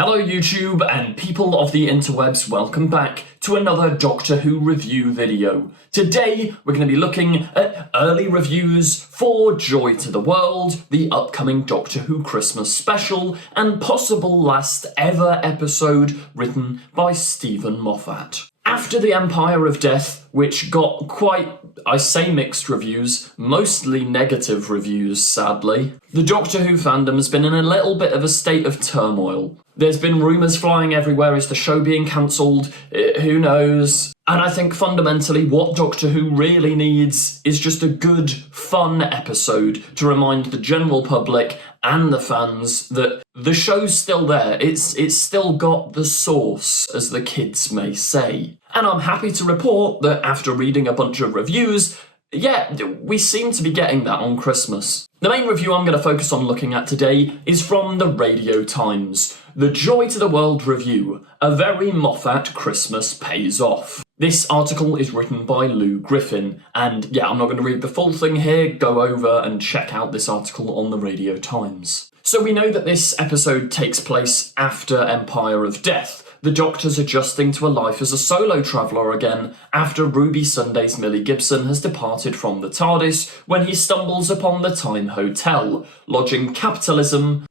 Hello YouTube and people of the interwebs, welcome back to another Doctor Who review video. Today we're going to be looking at early reviews for Joy to the World, the upcoming Doctor Who Christmas special, and possible last ever episode written by Stephen Moffat. After the Empire of Death, which got quite, I say mixed reviews, mostly negative reviews sadly, the Doctor Who fandom has been in a little bit of a state of turmoil. There's been rumours flying everywhere, is the show being cancelled, who knows? And I think fundamentally what Doctor Who really needs is just a good, fun episode to remind the general public and the fans that the show's still there, it's still got the sauce, as the kids may say. And I'm happy to report that after reading a bunch of reviews, yeah, we seem to be getting that on Christmas. The main review I'm going to focus on looking at today is from the Radio Times. The Joy to the World review, a very Moffat Christmas pays off. This article is written by Lou Griffin, and yeah, I'm not going to read the full thing here, go over and check out this article on the Radio Times. So we know that this episode takes place after Empire of Death. The Doctor's adjusting to a life as a solo traveller again after Ruby Sunday's Millie Gibson has departed from the TARDIS when he stumbles upon the Time Hotel. Lodging capitalism.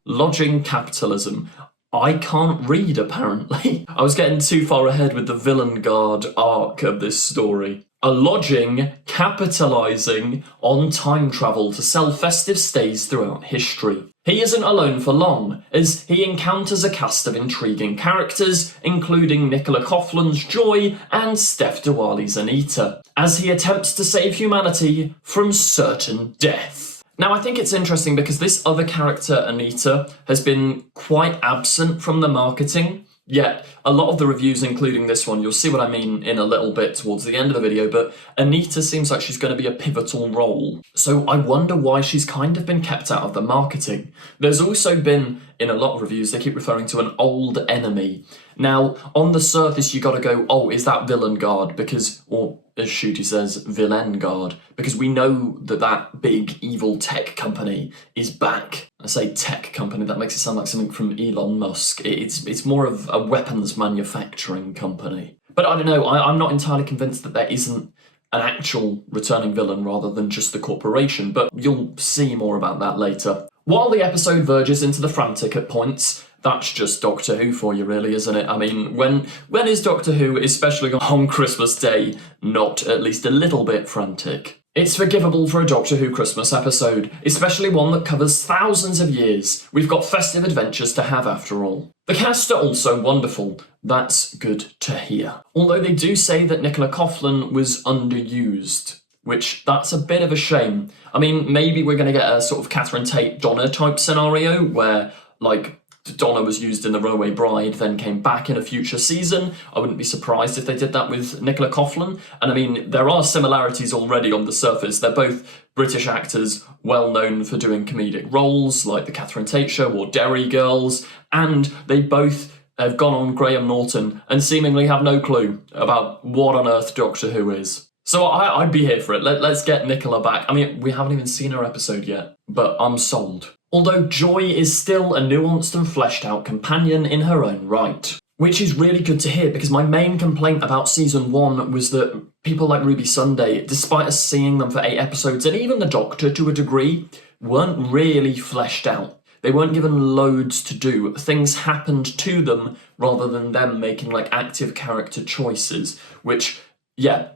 I can't read, apparently. I was getting too far ahead with the villain guard arc of this story. A lodging capitalising on time travel to sell festive stays throughout history. He isn't alone for long, as he encounters a cast of intriguing characters, including Nicola Coughlan's Joy and Steph Diwali's Anita, as he attempts to save humanity from certain death. Now, I think it's interesting because this other character, Anita, has been quite absent from the marketing. Yet, a lot of the reviews, including this one, you'll see what I mean in a little bit towards the end of the video, but Anita seems like she's going to be a pivotal role. So I wonder why she's kind of been kept out of the marketing. There's also been, in a lot of reviews, they keep referring to an old enemy. Now, on the surface, you got to go, oh, is that Villain Guard? Because, or as Shooty says, Villain Guard. Because we know that that big evil tech company is back. I say tech company, that makes it sound like something from Elon Musk. It's more of a weapons manufacturing company. But I don't know, I'm not entirely convinced that there isn't an actual returning villain rather than just the corporation, but you'll see more about that later. While the episode verges into the frantic at points, that's just Doctor Who for you really, isn't it? I mean, when is Doctor Who, especially on Christmas Day, not at least a little bit frantic? It's forgivable for a Doctor Who Christmas episode, especially one that covers thousands of years. We've got festive adventures to have after all. The cast are also wonderful. That's good to hear. Although they do say that Nicola Coughlan was underused, which that's a bit of a shame. I mean, maybe we're going to get a sort of Catherine Tate-Donna type scenario where, like, Donna was used in The Runaway Bride, then came back in a future season. I wouldn't be surprised if they did that with Nicola Coughlan. And I mean, there are similarities already on the surface. They're both British actors well known for doing comedic roles, like The Catherine Tate Show or Derry Girls, and they both have gone on Graham Norton and seemingly have no clue about what on earth Doctor Who is. So I'd be here for it. Let's get Nicola back. I mean, we haven't even seen her episode yet, but I'm sold. Although Joy is still a nuanced and fleshed out companion in her own right. Which is really good to hear, because my main complaint about season 1 was that people like Ruby Sunday, despite us seeing them for 8 episodes, and even the Doctor to a degree, weren't really fleshed out. They weren't given loads to do. Things happened to them rather than them making like active character choices, which, yeah,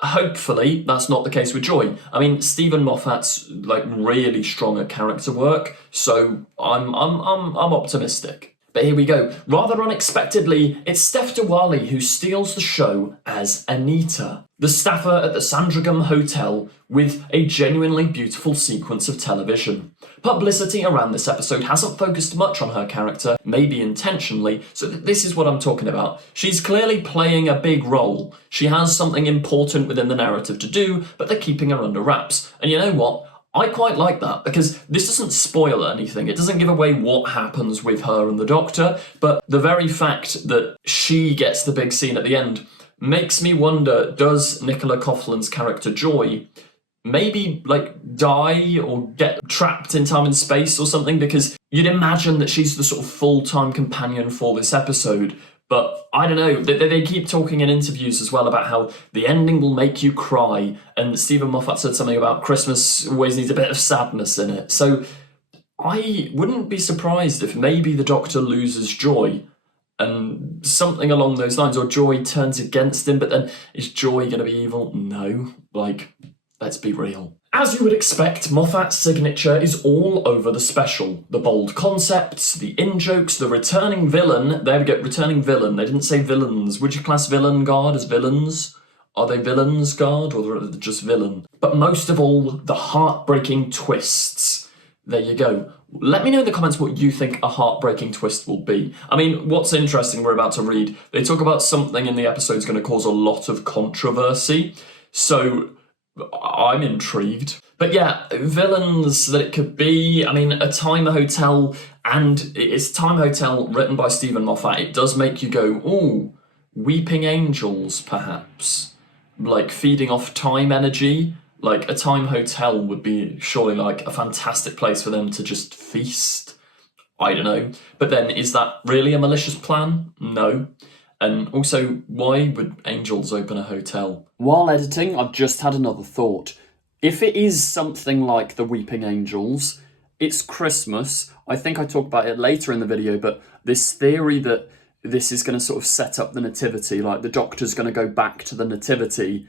hopefully that's not the case with Joy. I mean, Stephen Moffat's like really strong at character work, so I'm optimistic. But here we go. Rather unexpectedly, it's Steph Diwali who steals the show as Anita, the staffer at the Sandringham Hotel, with a genuinely beautiful sequence of television. Publicity around this episode hasn't focused much on her character, maybe intentionally, so this is what I'm talking about. She's clearly playing a big role. She has something important within the narrative to do, but they're keeping her under wraps. And you know what? I quite like that, because this doesn't spoil anything. It doesn't give away what happens with her and the Doctor, but the very fact that she gets the big scene at the end makes me wonder, does Nicola Coughlan's character Joy maybe like die or get trapped in time and space or something, because you'd imagine that she's the sort of full-time companion for this episode. But I don't know, they keep talking in interviews as well about how the ending will make you cry, and Stephen Moffat said something about Christmas always needs a bit of sadness in it. So I wouldn't be surprised if maybe the Doctor loses Joy and something along those lines, or Joy turns against him, but then is Joy going to be evil? No, like, let's be real. As you would expect, Moffat's signature is all over the special. The bold concepts, the in-jokes, the returning villain. There we go, returning villain. They didn't say villains. Would you class Villain Guard as villains? Are they villains, Guard, or just villain? But most of all, the heartbreaking twists. There you go. Let me know in the comments what you think a heartbreaking twist will be. I mean, what's interesting, we're about to read, they talk about something in the episode's going to cause a lot of controversy. So I'm intrigued. But yeah, villains that it could be, I mean, a Time Hotel, and it's Time Hotel written by Stephen Moffat. It does make you go, ooh, Weeping Angels, perhaps. Like, feeding off time energy. Like, a Time Hotel would be surely like a fantastic place for them to just feast. I don't know. But then, is that really a malicious plan? No. And also, why would angels open a hotel? While editing, I've just had another thought. If it is something like the Weeping Angels, it's Christmas. I think I talk about it later in the video, but this theory that this is going to sort of set up the nativity, like the Doctor's going to go back to the nativity.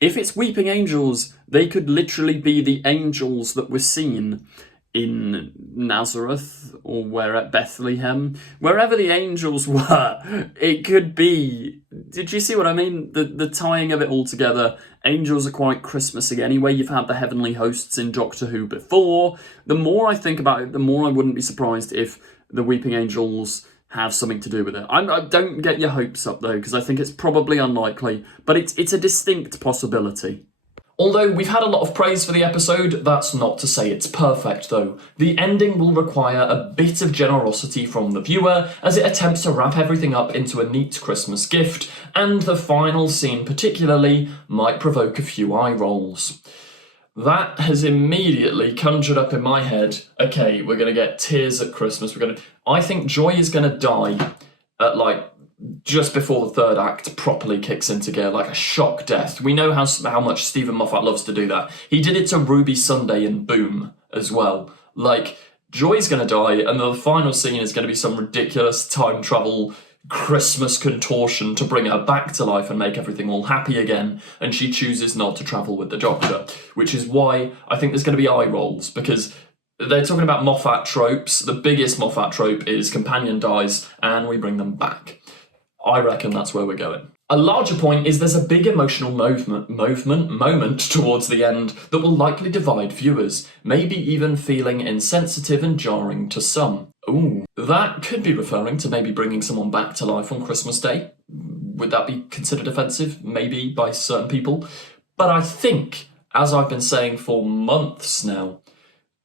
If it's Weeping Angels, they could literally be the angels that were seen in Nazareth or where at Bethlehem, wherever the angels were. It could be. Did you see what I mean? The tying of it all together. Angels are quite Christmassy anyway. You've had the heavenly hosts in Doctor Who before. The more I think about it, the more I wouldn't be surprised if the Weeping Angels have something to do with it. I don't get your hopes up though, because I think it's probably unlikely, but it's a distinct possibility. Although we've had a lot of praise for the episode, that's not to say it's perfect though. The ending will require a bit of generosity from the viewer as it attempts to wrap everything up into a neat Christmas gift, and the final scene particularly might provoke a few eye rolls. That has immediately conjured up in my head, okay, we're going to get tears at Christmas, I think Joy is going to die at like just before the third act properly kicks into gear, like a shock death. We know how much Stephen Moffat loves to do that. He did it to Ruby Sunday in Boom as well. Like, Joy's going to die, and the final scene is going to be some ridiculous time travel Christmas contortion to bring her back to life and make everything all happy again, and she chooses not to travel with the Doctor, which is why I think there's going to be eye rolls, because they're talking about Moffat tropes. The biggest Moffat trope is companion dies and we bring them back. I reckon that's where we're going. A larger point is there's a big emotional moment towards the end that will likely divide viewers, maybe even feeling insensitive and jarring to some. Ooh, that could be referring to maybe bringing someone back to life on Christmas Day. Would that be considered offensive? Maybe by certain people. But I think, as I've been saying for months now,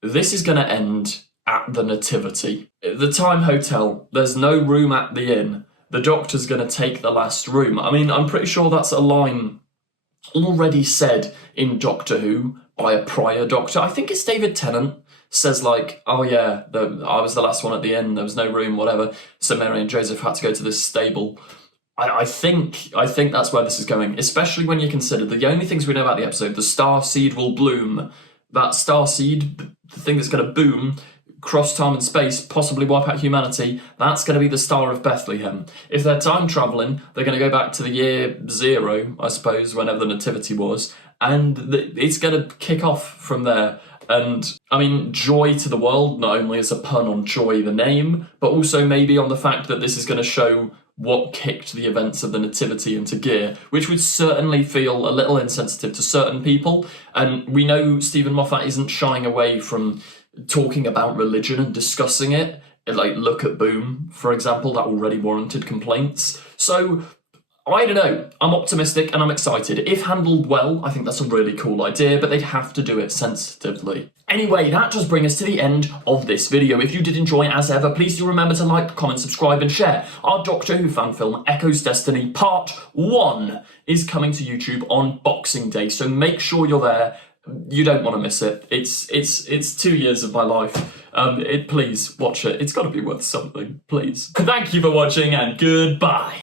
this is going to end at the Nativity. The Time Hotel, there's no room at the inn. The Doctor's going to take the last room. I mean, I'm pretty sure that's a line already said in Doctor Who by a prior Doctor. I think it's David Tennant says like, oh yeah, I was the last one at the inn, there was no room, whatever, so Mary and Joseph had to go to this stable. I think that's where this is going, especially when you consider the only things we know about the episode, the star seed will bloom. That star seed, the thing that's going to boom, cross time and space, possibly wipe out humanity, that's going to be the Star of Bethlehem. If they're time travelling, they're going to go back to the year 0, I suppose, whenever the Nativity was, and it's going to kick off from there. And, I mean, joy to the world, not only as a pun on Joy the name, but also maybe on the fact that this is going to show what kicked the events of the Nativity into gear, which would certainly feel a little insensitive to certain people. And we know Stephen Moffat isn't shying away from talking about religion and discussing it. Like, look at Boom, for example, that already warranted complaints. So, I don't know, I'm optimistic and I'm excited. If handled well, I think that's a really cool idea, but they'd have to do it sensitively. Anyway, that does bring us to the end of this video. If you did enjoy, as ever, please do remember to like, comment, subscribe and share. Our Doctor Who fan film, Echo's Destiny Part 1, is coming to YouTube on Boxing Day, so make sure you're there. You don't want to miss it. It's 2 years of my life. Please watch it. It's got to be worth something. Please. Thank you for watching and goodbye.